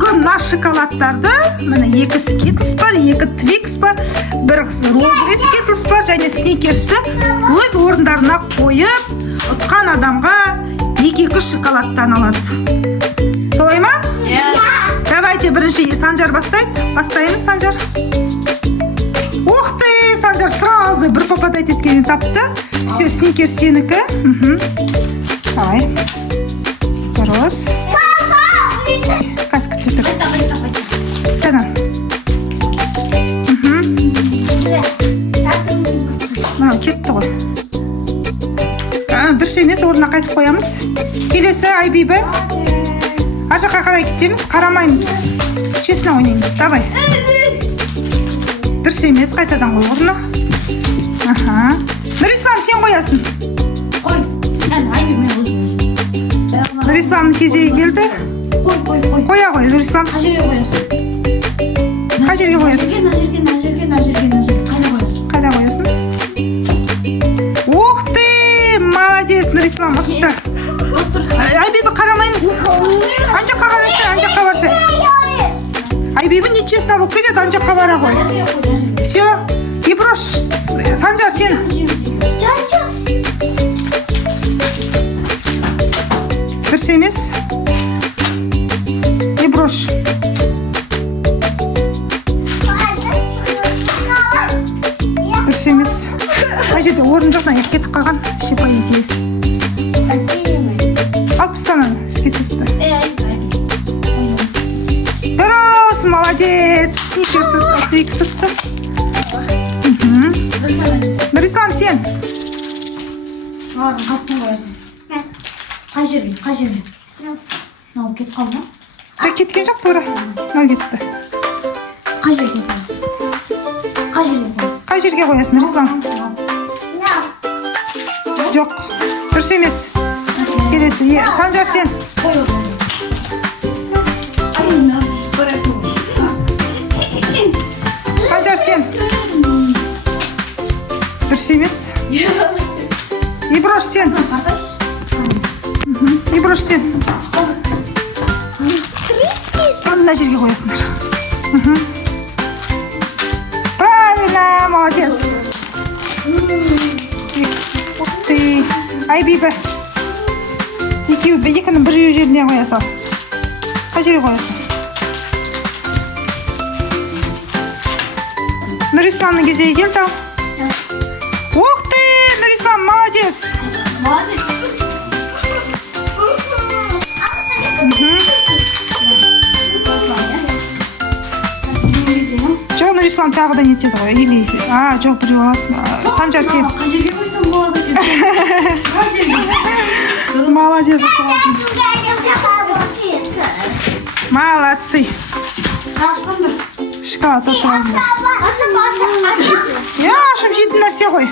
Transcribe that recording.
бүгін мына шоколадтарды міне 2 Skittles бар, 2 Twix бар, 1 розовый Skittles бар және Snickers'ті өз орындарына қойып, ұтқан адамға 2 шоколадтан алады. Солай ма? Давайте бірінші Санжар бастайды. Бастаймыз, Санжар. Ух ты, Санжар сразу бір попадать еткенін тапты. Все, Snickers сенікі. Давай. Дұрыс. Каска тұтыр. Тәнім. Кетті ғой. Дұрыс емес, орнына қайтып қоямыз. Келесі Айбибі. Ар жаққа қарай кетеміз, қарамаймыз. Честно ойнаймыз. Давай. Дұрыс емес, қайтадан қой орнына. Нұрислам, сен қоясың. Қой. Айбибі өзім. Нұрисламның кезегі келді. Қоя қой, Нұрислам. Қай жерге қоясың? Қай жерге қоясың? Қайда қоясың? Ух ты, молодец, Нұрислам, ұтты. Айбибі қарамаймыз. Анжаққа қарайсың, анжаққа барсай. Айбибі нечестно болып кетеді, анжаққа бара ғой. Все, Иброш, Санжар сен. Дұрыс емес. Иброш. Дұрыс емес. Қай жерде орын жоқ, аяқ кетіп қалған. Ше по идее. Алып тастан Skittles'ті. Дұрыс, молодец. Snickers ұтты, Twix ұтты. Нұрислам сен. Қасын қоясың. Қай жерге? Мынау кетіп қалды ма? Кеткен жоқ, тура. Мынау кетті. Қай жерге қоясың? Қай жерге қоясың, Нұрислам? Жоқ, дұрыс емес. Келесі, Санжар сен. Қой отырын. Санжар сен. Дұрыс емес. Иброш сен. Иброш сен. Мына жерге қоясыңдар. Правильно, молодец. Ух ты. Айбибі. Екінің бір жеріне қоя сал. Қай жерге қоясың? Нұрисламның кезегі келді ау. Ух ты, Нұрислам, молодец. Жоқ, Нұрислам тағы да нетеді ғой. Или, жоқ, біреу алады. Санжар сен. Қай жерге қойсам болады екен? Қай жерге? Молодец. Молодцы. Шоколад отырыңыздар. Ашып жейтін нәрсе ғой.